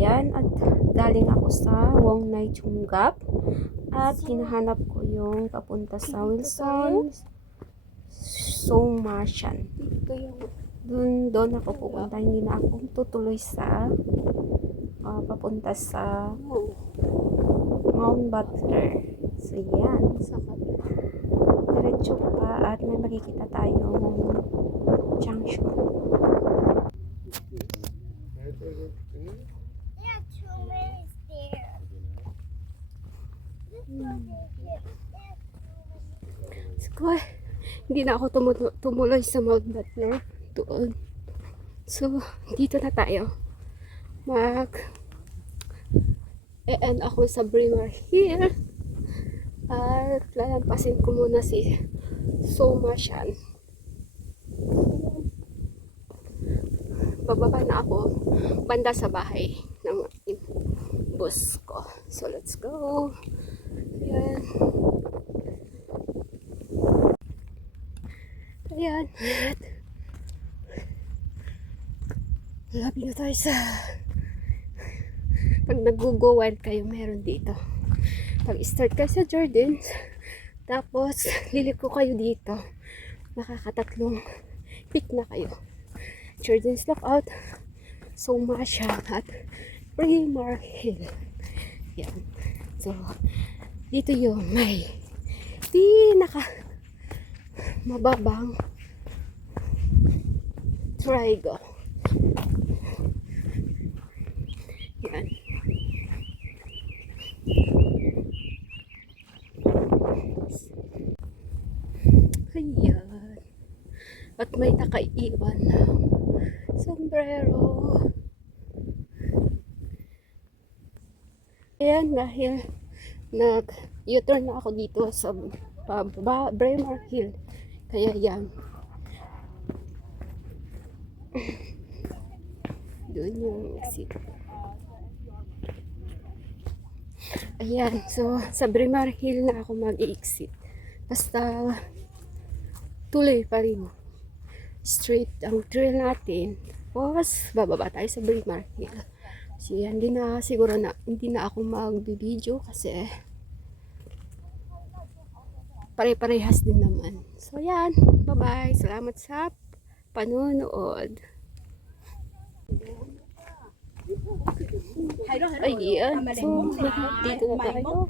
Ayan, at galing ako sa Wong Nai Chunggap at hinahanap ko yung papunta sa Wilson Somashan. Doon ako pupunta, hindi na ako tutuloy sa papunta sa Mount Butler. So yan, diretso pa at may makikita tayong junction. So, hindi na ako tumuloy sa Mount Butler doon. So, dito na tayo. Mag-end ako sa Bremer Hill. At lalampasin ko muna si Somashan. Bababa na ako banda sa bahay ng boss ko. So, let's go. Ayan. Ayan. Malapit na tayo sa pag nag-go wild kayo, meron dito. Pag start kayo sa Jordan's, tapos liliko kayo dito, makakatatlong pick na kayo. Jordan's Lookout, Somashan at Bremer Hill. Yan. So, dito yung may pinaka mababang trigo. Yan. Ayan. At may nakaiwan ng sombrero. Ayan, dahil nag-U-turn na ako dito sa Bremer Hill. Kaya yan. Doon yung exit. Ayan, so sa Bremer Hill na ako mag-exit. Basta tuloy pa rin. Straight ang trail natin. Tapos bababa tayo sa Bremer Hill. So yan, siguro na hindi na ako mag-video kasi pare-parehas din naman. So yan, bye-bye. Salamat sa panonood. Ayan, so dito na tayo.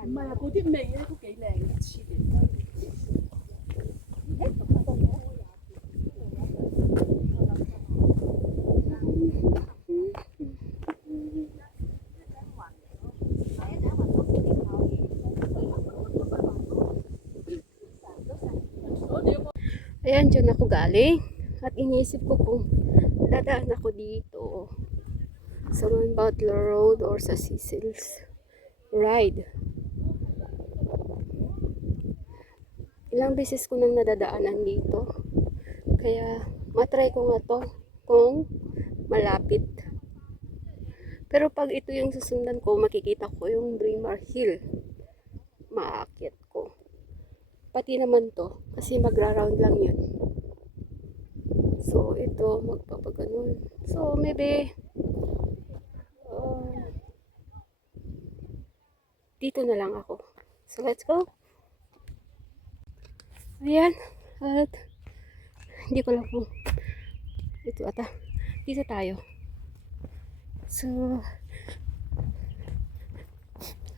Mà cô tiếp mình ấy, cô kỹ lệ. Ayan, dyan ako galing. At iniisip ko kung dadaan ako dito sa Mount Butler Road or sa Cecil's Ride. Ilang beses ko nang nadadaanan dito. Kaya matry ko nga to kung malapit. Pero pag ito yung susundan ko, makikita ko yung Bremer Hill. Maakit ko. Pati naman to, kasi magra-round lang yun. So, ito, magpapaganon. So, maybe, dito na lang ako. So, let's go. Ayan. At, hindi ko lang kung, ito ata. Dito tayo. So,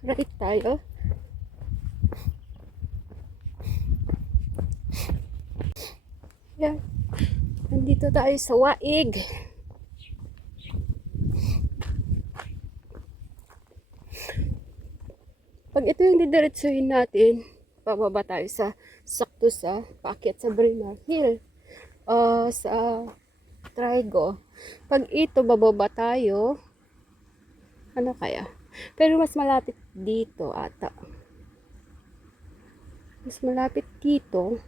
right tayo. Ayan. Nandito tayo sa Waig. Pag ito yung didiretsuhin natin, bababa tayo sa sakto sa paakyat sa Bremer Hill. Sa Trigo. Pag ito bababa tayo, ano kaya? Pero mas malapit dito ata. Mas malapit dito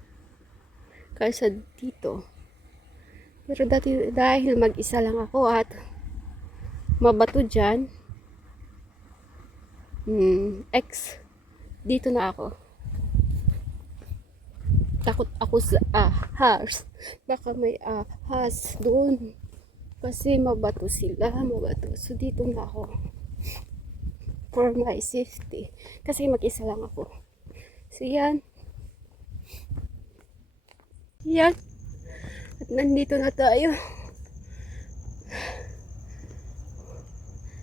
kaysa dito. Pero dahil mag-isa lang ako at mabato dyan, dito na ako. Takot ako sa ahas. Baka may ahas doon. Kasi mabato sila, mabato. So dito na ako. For my safety. Kasi mag-isa lang ako. So yan. Yan. At nandito na tayo.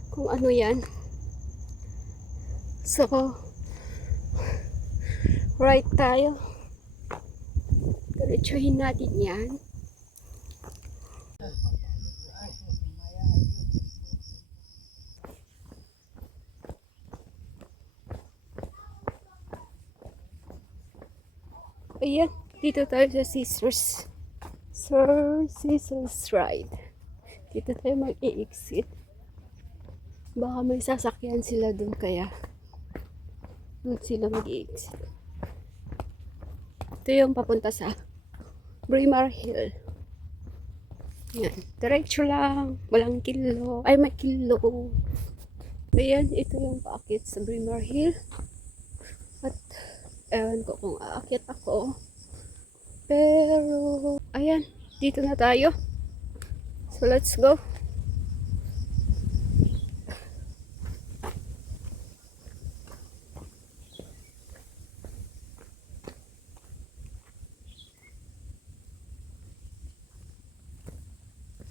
Kung ano yan. So, right tayo. Diretsuhin natin yan. Ayan, dito tayo sa Scissors. Sir Scissors Ride. Dito tayo mag-i-exit. Baka may sasakyan sila dun kaya dun sila mag-i-exit. Ito yung papunta sa Braemar Hill. Yan, diretso lang. Walang kilo. Ay, may kilo. Ayan, ito yung paakit sa Braemar Hill. At ewan ko kung aakyat ako. Pero, ayan, dito na tayo. So, let's go.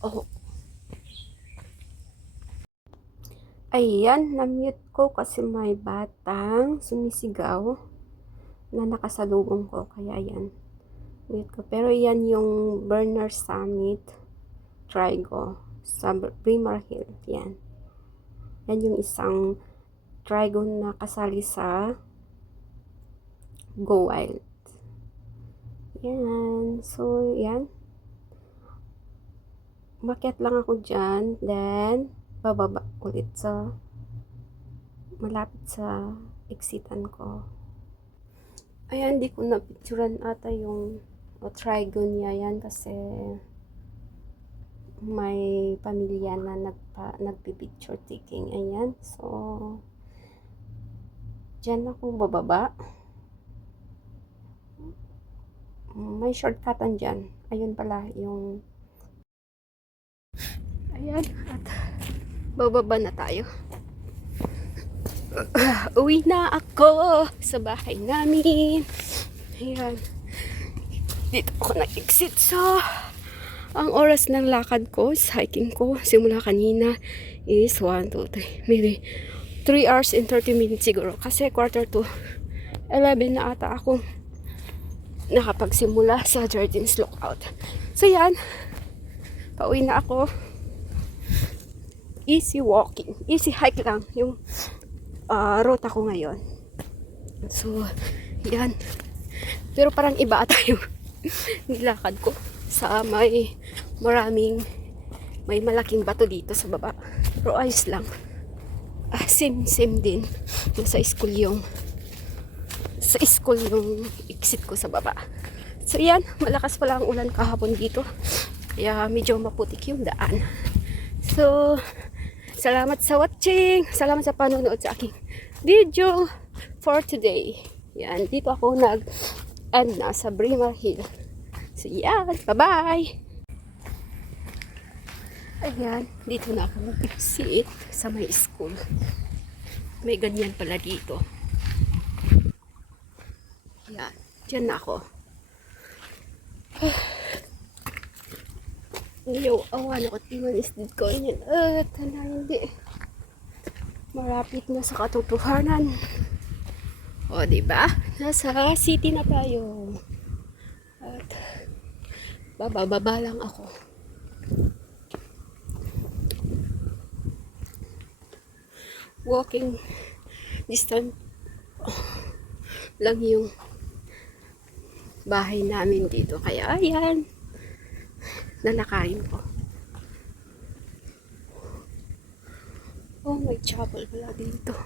Oh. Ayan, na-mute ko kasi may batang sumisigaw na nakasalubong ko. Kaya yan, mute ko. Pero yan yung Burner Summit Trigo sa Braemar Hill. Yan. Yan yung isang trigo na kasali sa Go Wild. Yan. So, yan. Makyat lang ako dyan. Then, bababa ulit sa malapit sa exitan ko. Ayan, di ko na-picturean ata yung trigo niya yan kasi may pamilya na nagpi-picture taking. Ayan. So, dyan ako bababa. May shortcutan dyan. Ayun pala yung ayan. At bababa na tayo. Uwi na ako sa bahay namin. Ayan. Dito ako nag-exit. So, ang oras ng lakad ko, hiking ko, simula kanina is 1, 2, 3. Maybe 3 hours and 30 minutes siguro. Kasi quarter to 11 na ata ako nakapagsimula sa Jardins Lookout. So, yan. Pauwi na ako. Easy walking. Easy hike lang yung ruta ko ngayon. So, yan. Pero parang iba ata yung nilakad ko sa may malaking bato dito sa baba. Pero ayos lang. Same din. Sa school yung exit ko sa baba. So, yan. Malakas pala ang ulan kahapon dito. Kaya medyo maputik yung daan. So, salamat sa watching. Salamat sa panonood sa aking video for today. Yan, dito ako nag-end na sa Braemar Hill. So, yan. Bye-bye! Ayan, dito na ako mag-exit sa may school. May ganyan pala dito. Yan, dyan na ako. Ngayon, awan ako timanis din ko yan. Hindi. Marapit na sa katotohanan. O, diba? Nasa city na tayo. At, bababa lang ako. Walking distance lang yung bahay namin dito. Kaya, ayan. Nalakarin ko. Oh, may chapel pala dito.